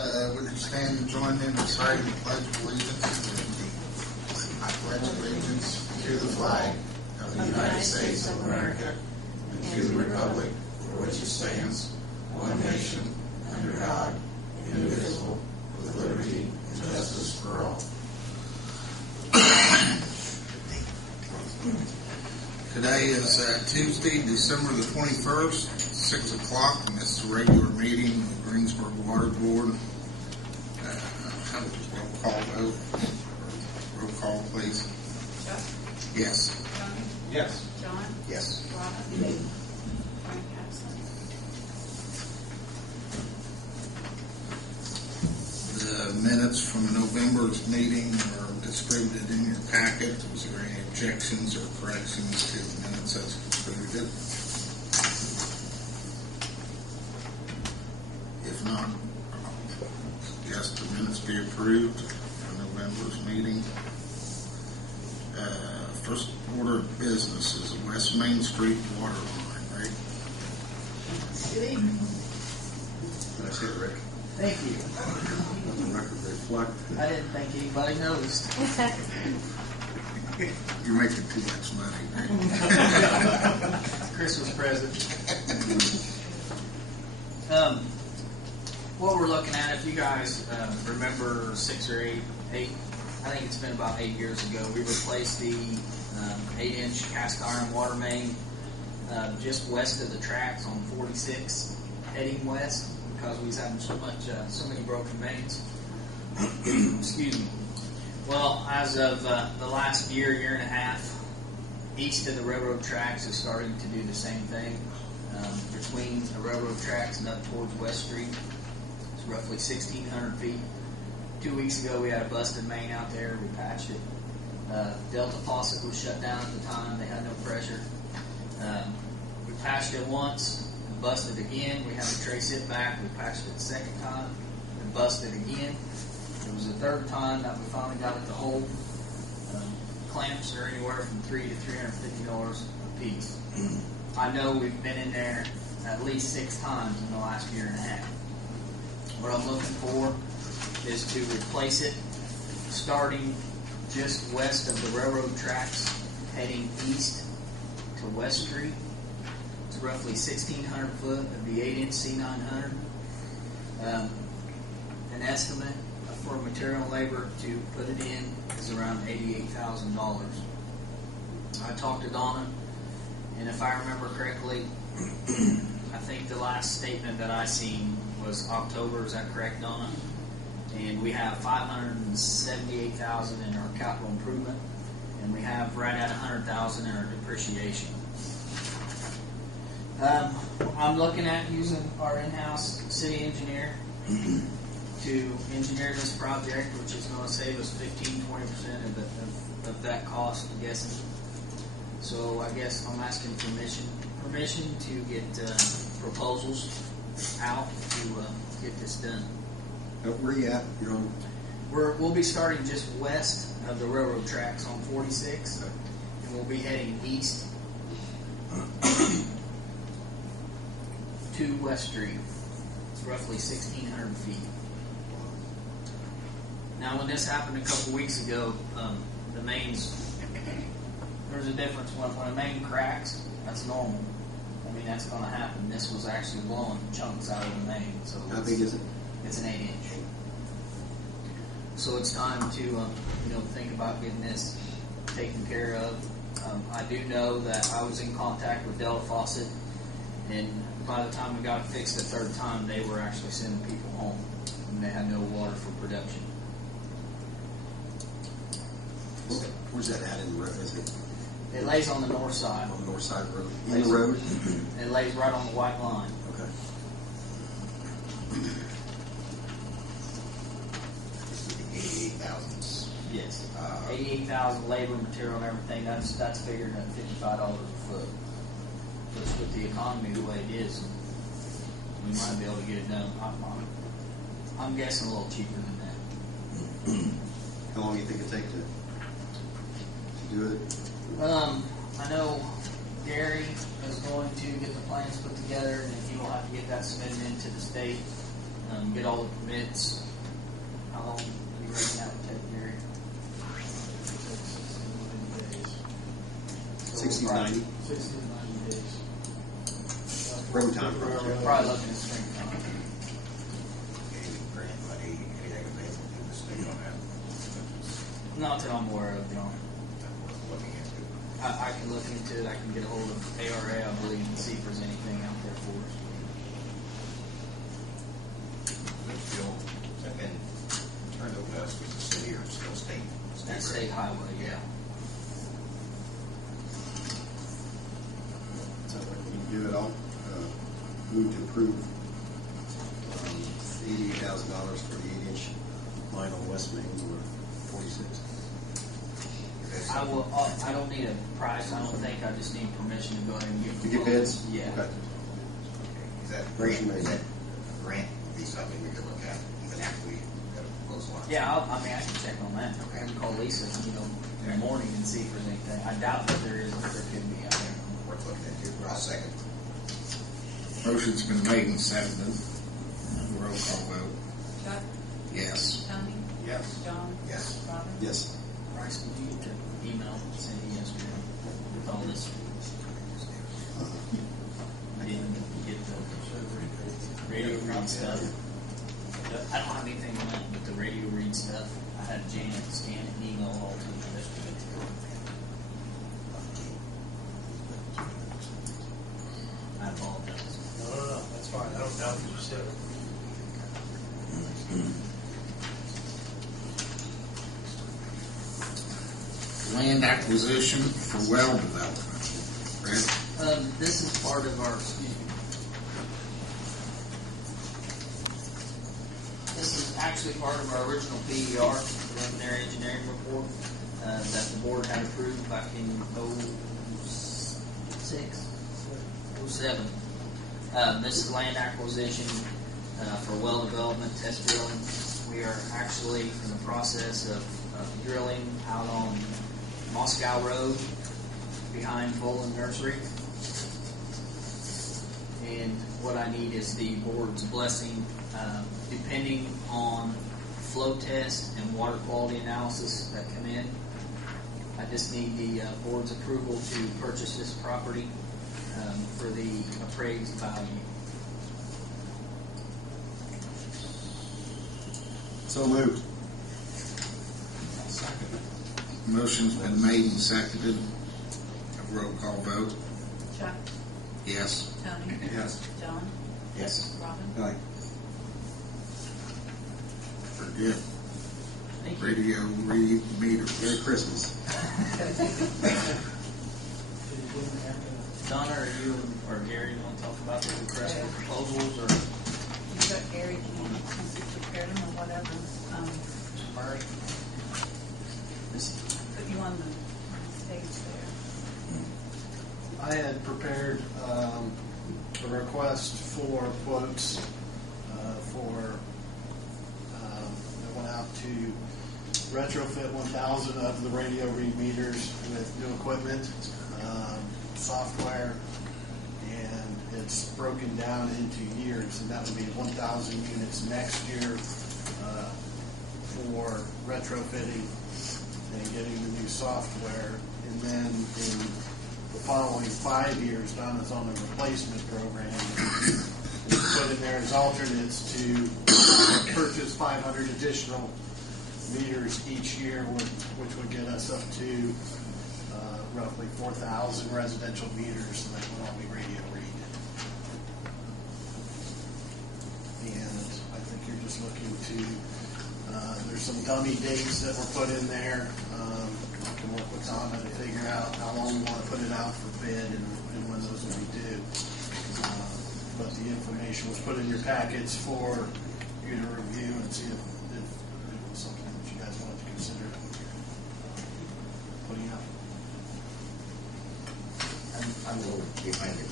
Would you stand and join me in reciting the Pledge of Allegiance? I pledge allegiance to the flag of the United States of America and to the republic for which it stands, one nation, under God, indivisible, with liberty and justice for all. Today is Tuesday, December the 21st, 6 o'clock, and this is a regular meeting of the Greensburg Water Board. Have a roll call vote. Roll call, please. Chuck? Yes. Tony? Yes. John? Yes. Robin? Frank absent. The minutes from November's meeting are distributed in your packet. Was there any objections or corrections to the minutes as distributed? If not, I'll suggest the minutes be approved for November's meeting. First order of business is the West Main Street water line, right? Good evening. Did I say it, Rick? Thank you. Let the record reflect. I didn't think anybody noticed. You're making too much money, right? Christmas present. What we're looking at, if you guys remember 6 or 8, I think it's been about 8 years ago, we replaced the 8-inch cast iron water main just west of the tracks on 46, heading west, because we was having so many broken mains. Excuse me. Well, as of the last year and a half, east of the railroad tracks is starting to do the same thing. Between the railroad tracks and up towards West Street, it's roughly 1,600 feet. 2 weeks ago, we had a busted main out there. We patched it. Delta faucet was shut down at the time. They had no pressure. We patched it once and busted again. We had to trace it back. We patched it the second time and busted again. It was the third time that we finally got it to hold. Clamps are anywhere from $300 to $350 a piece. I know we've been in there at least 6 times in the last year and a half. What I'm looking for is to replace it starting just west of the railroad tracks, heading east to West Street. It's roughly 1,600 foot of the 8-inch C900. An estimate for material and labor to put it in is around $88,000. I talked to Donna, and if I remember correctly, I think the last statement that I seen was October. Is that correct, Donna? And we have $578,000 in our capital improvement, and we have right at $100,000 in our depreciation. I'm looking at using our in-house city engineer to engineer this project, which is going to save us 15-20% of that cost, I'm guessing. So I guess I'm asking permission to get proposals out to get this done. Where are you at? You're on. We'll be starting just west of the railroad tracks on 46, and we'll be heading east to West Street. It's roughly 1,600 feet. Now, when this happened a couple weeks ago, the mains, there's a difference. When a main cracks, that's normal. I mean, that's going to happen. This was actually blowing chunks out of the main. So How big is it? It's an 8-inch. So it's time to think about getting this taken care of. I do know that I was in contact with Delta Faucet, and by the time we got it fixed the third time, they were actually sending people home, and they had no water for production. Where's that at in the road? Is it It lays on the north side. on the north side of the road? In the road? It lays right on the white line. Okay. 88,000. Yes. 88,000 labor, material, and everything. That's figured at $55 a foot. Just with the economy the way it is, we might be able to get it done. I'm guessing a little cheaper than that. How long do you think it'll take to do it? I know Gary is going to get the plans put together, and he will have to get that submitted into the state. get all the permits. How long do you reckon that would take, Gary? 60, 90. 60 to 90 days. Springtime project. Probably looking at springtime. Any grant money, anything available to the state on that? Not that I'm aware of, no. Worth looking into. I can look into it. I can get a hold of ARA, I believe, and see if there's anything out there for us. Still, and turn to west was the city or still state? That state highway, yeah. Sounds like we can do it all. Move to approve $88,000 for the 8-inch line on West Main or 46. I will. I don't need a price. I don't think. I just need permission to go ahead and get. To get bids? Yeah. Okay. Is that Motion made. is that grant would be something we could look at even after we got a proposal on it? Yeah. I mean, I can check on that. I can call Lisa, in the morning and see if there's anything. I doubt that there is, but there could be out there. Worth looking into. I'll second. Motion's been made and seconded. Roll call vote. Chuck, Yes. Tony, Yes. John, Yes. Robin. Yes. Bryce, did you get the email Cindy yesterday with all this? You didn't get the radio read stuff. I don't have anything on that, but the radio read stuff, I had Janet scan it and email all to me yesterday. I apologize. No, that's fine. I don't doubt what you said. Land acquisition for well development. Brent? This is part of our, excuse me. This is actually part of our original PER, preliminary engineering report, that the board had approved back in 07. This is land acquisition for well development, test drilling. We are actually in the process of drilling out on Moscow Road behind Bolin Nursery. And what I need is the board's blessing, depending on flow test and water quality analysis that come in. I just need the board's approval to purchase this property for the appraised value. So moved. Motion's been made and seconded. Roll call vote. Chuck, Yes. Tony, Yes. John, Yes. Robin. Aye. Very good. Thank you. Radio read meter. Merry Christmas. Donna, or you or Gary want to talk about the request for proposals, or You've got Gary, since you prepared them or whatever, Murray? put you on the stage there. I had prepared a request for quotes for I went out to retrofit 1,000 of the radio read meters with new equipment, software, and it's broken down into years, and that would be 1,000 units next year for retrofitting and getting the new software, and then in the following 5 years, Donna's on a replacement program. It's put in there as alternates to purchase 500 additional meters each year, which would get us up to roughly 4,000 residential meters, and that would all be radio read. And I think you're just looking to, there's some dummy dates that were put in there. I can work with Donna to figure out how long we want to put it out for bid and when those will be due. But the information was put in your packets for you to review and see if it was something that you guys wanted to consider putting out. I'm a little behind the